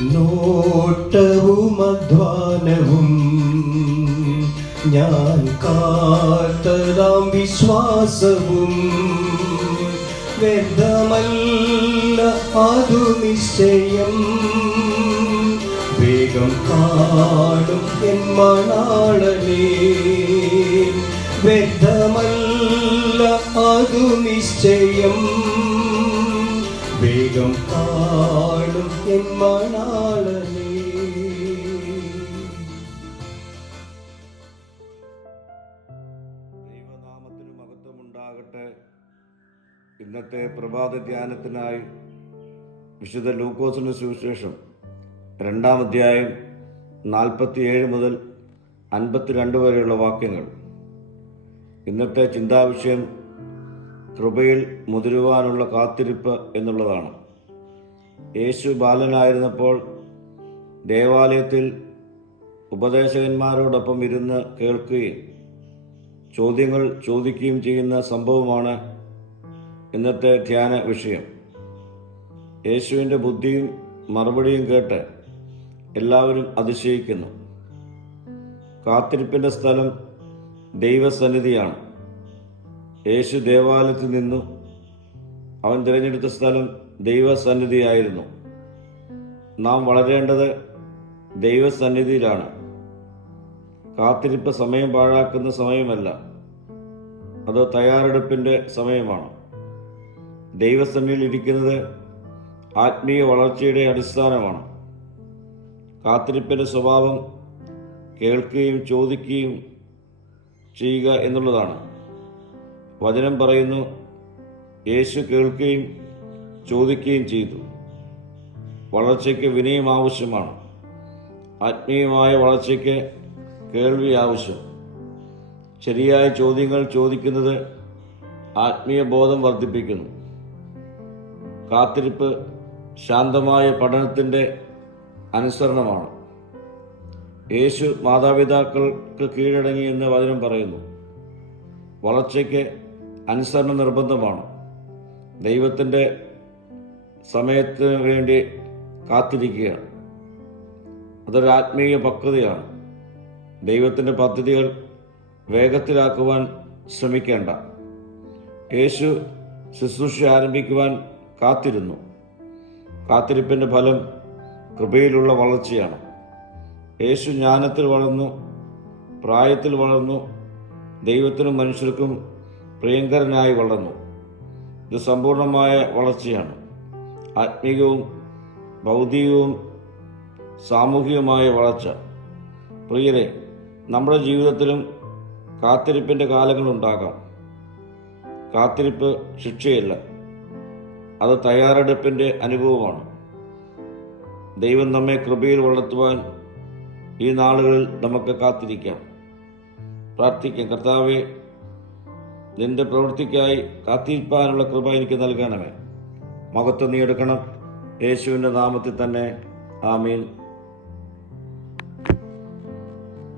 എന്നോട്ടവും അധ്വാനവും ഞാൻ കാത്തതാം വിശ്വാസവും വ്യർത്ഥമല്ല അതു നിശ്ചയം. വേഗം കാണും എൻ മണാളനേ, വ്യർത്ഥമല്ല അതു നിശ്ചയം. വേഗം കാണും എൻ മണാളനേ. ദൈവനാമത്തിന് മഹത്വമുണ്ടാകട്ടെ. ഇന്നത്തെ പ്രഭാത ധ്യാനത്തിനായി വിശുദ്ധ ലൂക്കോസിന്റെ സുവിശേഷം 2-ാം അധ്യായം 47 മുതൽ 52 വരെയുള്ള വാക്യങ്ങൾ. ഇന്നത്തെ ചിന്താവിഷയം കൃപയിൽ മുതിരുവാനുള്ള കാത്തിരിപ്പ് എന്നുള്ളതാണ്. യേശു ബാലനായിരുന്നപ്പോൾ ദേവാലയത്തിൽ ഉപദേശകന്മാരോടൊപ്പം ഇരുന്ന് കേൾക്കുകയും ചോദ്യങ്ങൾ ചോദിക്കുകയും ചെയ്യുന്ന സംഭവമാണ് ഇന്നത്തെ ധ്യാന വിഷയം. യേശുവിൻ്റെ ബുദ്ധിയും മറുപടിയും കേട്ട് എല്ലാവരും അതിശയിക്കുന്നു. കാത്തിരിപ്പിൻ്റെ സ്ഥലം ദൈവസന്നിധിയാണ്. യേശു ദേവാലയത്തിൽ നിന്നു. അവൻ തിരഞ്ഞെടുത്ത സ്ഥലം ദൈവസന്നിധിയായിരുന്നു. നാം വളരേണ്ടത് ദൈവസന്നിധിയിലാണ്. കാത്തിരിപ്പ് സമയം പാഴാക്കുന്ന സമയമല്ല, അത് തയ്യാറെടുപ്പിൻ്റെ സമയമാണ്. ദൈവസന്നിധിയിൽ ഇരിക്കുന്നത് ആത്മീയ വളർച്ചയുടെ അടിസ്ഥാനമാണ്. കാത്തിരിപ്പിൻ്റെ സ്വഭാവം കേൾക്കുകയും ചോദിക്കുകയും ചെയ്യുക എന്നുള്ളതാണ്. വചനം പറയുന്നു, യേശു കേൾക്കുകയും ചോദിക്കുകയും ചെയ്തു. വളർച്ചയ്ക്ക് വിനയം ആവശ്യമാണ്. ആത്മീയമായ വളർച്ചയ്ക്ക് കേൾവി ആവശ്യം. ശരിയായ ചോദ്യങ്ങൾ ചോദിക്കുന്നത് ആത്മീയ ബോധം വർദ്ധിപ്പിക്കുന്നു. കാത്തിരിപ്പ് ശാന്തമായ പഠനത്തിൻ്റെ അനുസരണമാണ്. യേശു മാതാപിതാക്കൾക്ക് കീഴടങ്ങി എന്ന് വചനം പറയുന്നു. വളർച്ചയ്ക്ക് അനുസരണം നിർബന്ധമാണ്. ദൈവത്തിൻ്റെ സമയത്തിന് വേണ്ടി കാത്തിരിക്കുക, അതൊരു ആത്മീയ പക്വതയാണ്. ദൈവത്തിൻ്റെ പദ്ധതികൾ വേഗത്തിലാക്കുവാൻ ശ്രമിക്കേണ്ട. യേശു ശുശ്രൂഷ ആരംഭിക്കുവാൻ കാത്തിരുന്നു. കാത്തിരിപ്പിൻ്റെ ഫലം കൃപയിലുള്ള വളർച്ചയാണ്. യേശു ജ്ഞാനത്തിൽ വളർന്നു, പ്രായത്തിൽ വളർന്നു, ദൈവത്തിനും മനുഷ്യർക്കും പ്രിയങ്കരനായി വളർന്നു. ഇത് സമ്പൂർണമായ വളർച്ചയാണ്. ആത്മീയവും ഭൗതികവും സാമൂഹികവുമായ വളർച്ച. പ്രിയരെ, നമ്മുടെ ജീവിതത്തിലും കാത്തിരിപ്പിൻ്റെ കാലങ്ങളുണ്ടാകാം. കാത്തിരിപ്പ് ശിക്ഷയല്ല, അത് തയ്യാറെടുപ്പിൻ്റെ അനുഭവമാണ്. ദൈവം നമ്മെ കൃപയിൽ വളർത്തുവാൻ ഈ നാളുകളിൽ നമുക്ക് കാത്തിരിക്കാം. പ്രാർത്ഥിക്കാം. കർത്താവേ, നിന്റെ പ്രവൃത്തിക്കായി കാത്തിരിപ്പാനുള്ള കൃപ എനിക്ക് നൽകണമേ. മഹത്വം നീ എടുക്കണം. യേശുവിൻ്റെ നാമത്തിൽ തന്നെ. ആമീൻ.